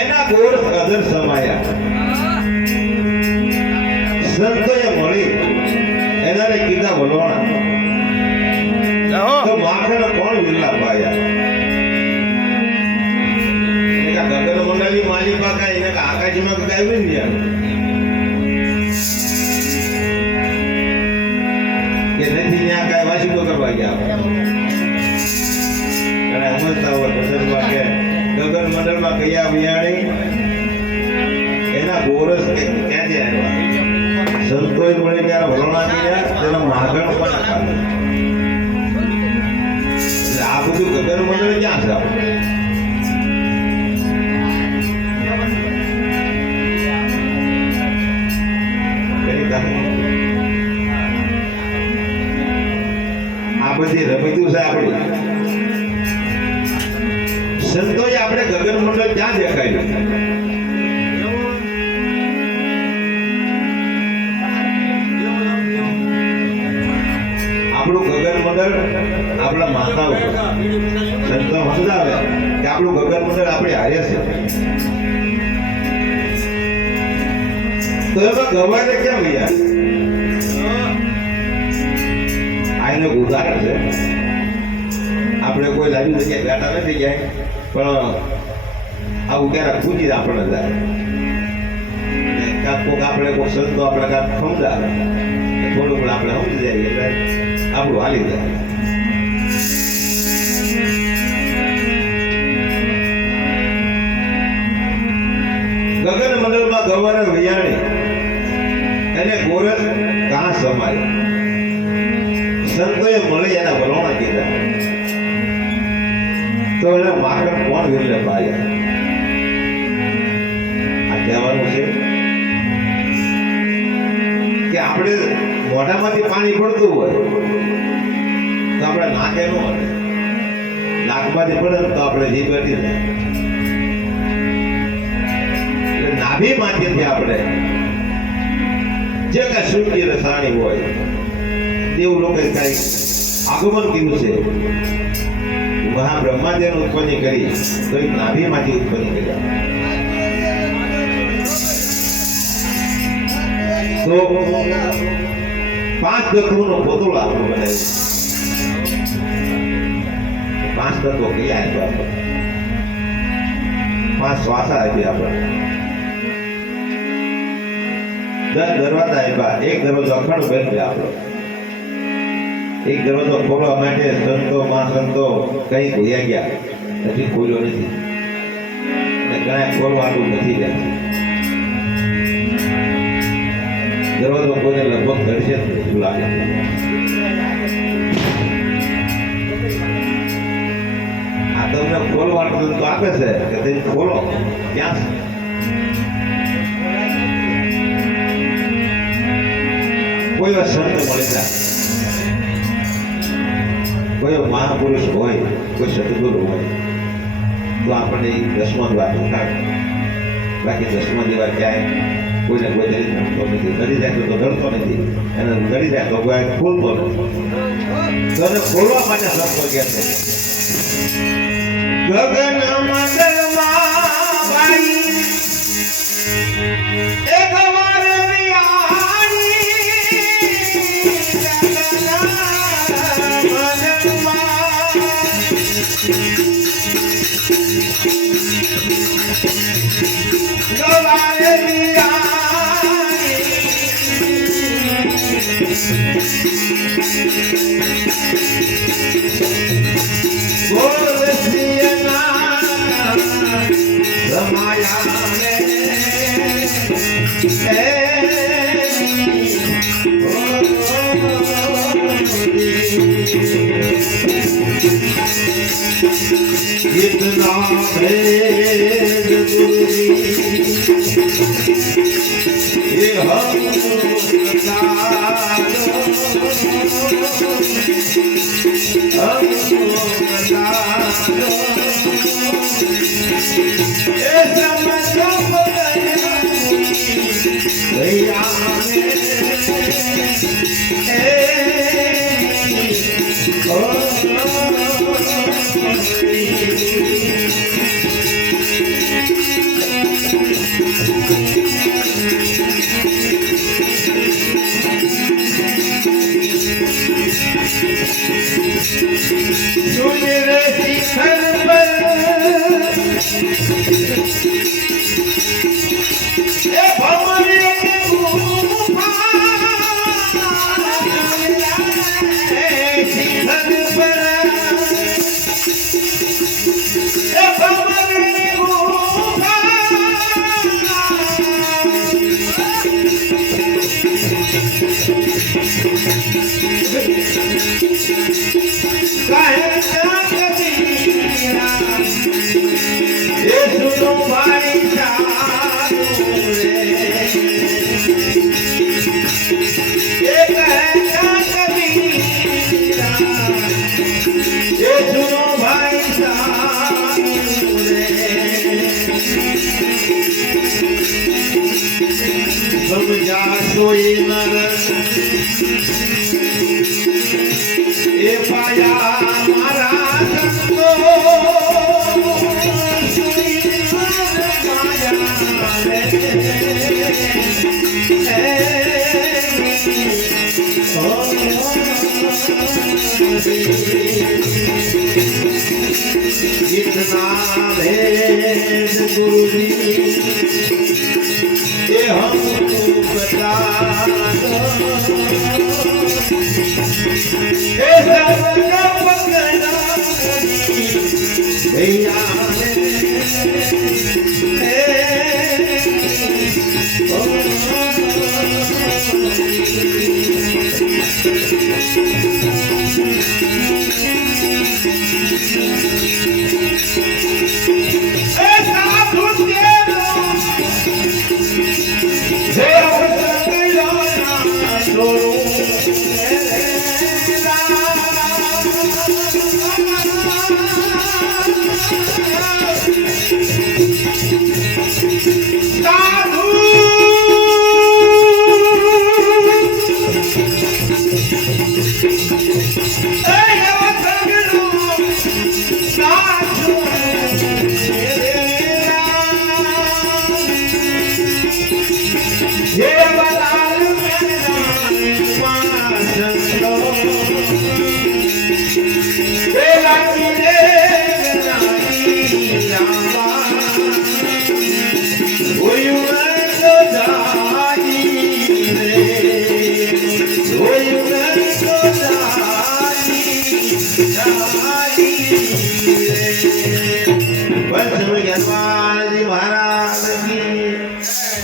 એના ગોર અધર સમાયા સંતોએ મળી એનાને કીધા વલોણા તો માખણ કોણ વિરલા પાયા એકા ગગન મંડળી માલી પાકા એને આકાશમાં ગાયું ને યાર કે નથી ત્યાં કાંઈ વાસીદો કરવા ગયા અને સમજતા હોય પ્રસંગમાં કે ગગન મંડળમાં કયા વિયાણી એના ગોરસ કે ક્યાં જે આવ્યા સંતોય મળે ત્યારે વલોણા ગયા તેનો માગણ પણ ખાધો એટલે આ બધું ગગન મંડળ ક્યાં છે આપણે આ બધી રમીતું છે આપણી સંતોએ આપણે ગગન મંડળ ક્યાં દેખાયું આપણું ગગન મંડળ આપણા માતાઓ સંતો સમજાવે કે આપણું ગગન મંડળ આપણે હારે છે તો એમાં ગવાને કેમ યાર આને ઉદાહરણ છે આપણે કોઈ લાવી જગ્યાએ બેઠા નથી જાય પણ આવું ક્યારેક પૂછી આપણને જાય કાંક કોક આપણે કોઈ સંતો આપણે કાંક સમજાવે થોડું પણ આપણે સમજી જાય એટલે આપણું હાલી જાય ગગન મંડળમાં ગવર વિયાણી એને ગોરસ કાં સમાય સંતોએ મળી એના વલોણા કીધા તો એને માખણ કોણ વિરલે પાયા આ કહેવાનું છે કે આપણે મોઢામાંથી પાણી પડતું હોય તો આપણે નાકે ન મળે નાકમાંથી પડે તો આપણે જીભ બેઠી જાય એટલે નાભીમાંથી આપણે જે કાંઈ શુદ્ધિ રસાણી હોય એવું લોકો કઈ આગમન કર્યું છે મહાબ્રહ્માજીને ઉત્પન્ન કરી તો એક નાભીમાંથી ઉત્પન્ન કર્યા તો 5 તત્વોનો પોતળો આપણો બનાવ્યો 5 તત્વો ક્યાં આપ્યા આપણે 5 શ્વાસા આપ્યા આપણે 10 દરવાજા આપ્યા એક દરવાજો અખંડ બંધ છે આપણો એક દરવાજો ખોલવા માટે સંતો કઈ ભૂયા ગયા નથી ખોલ્યો નથી અને ઘણા ખોલવાનું નથી રહેતું દરવાજો કોઈને લગભગ ઘડશે જ લાગે આ તમને ખોલવાનું તો આપે છે કે તે ખોલો ક્યાં છે કોઈ વાર સંત મળી જાય કોઈ મહાપુરુષ હોય કોઈ સદગુરુ હોય તો આપણને 10મા દ્વાર ઉઠાડે બાકી 10મા જેવા ક્યાંય કોઈને કોઈ દરી નડતો નથી દરી જાય તો ડરતો નથી એને દરી જાય તો કોઈ ખોલતો નથી તો એને ખોલવા માટે સંતો કહે છે ગગન મંડળમાં ભાઈ એક વાર એ પાયા મારા સંતો इतना भेद गुरुजी ये हमको बता दो ये सब का पकड़ा भैया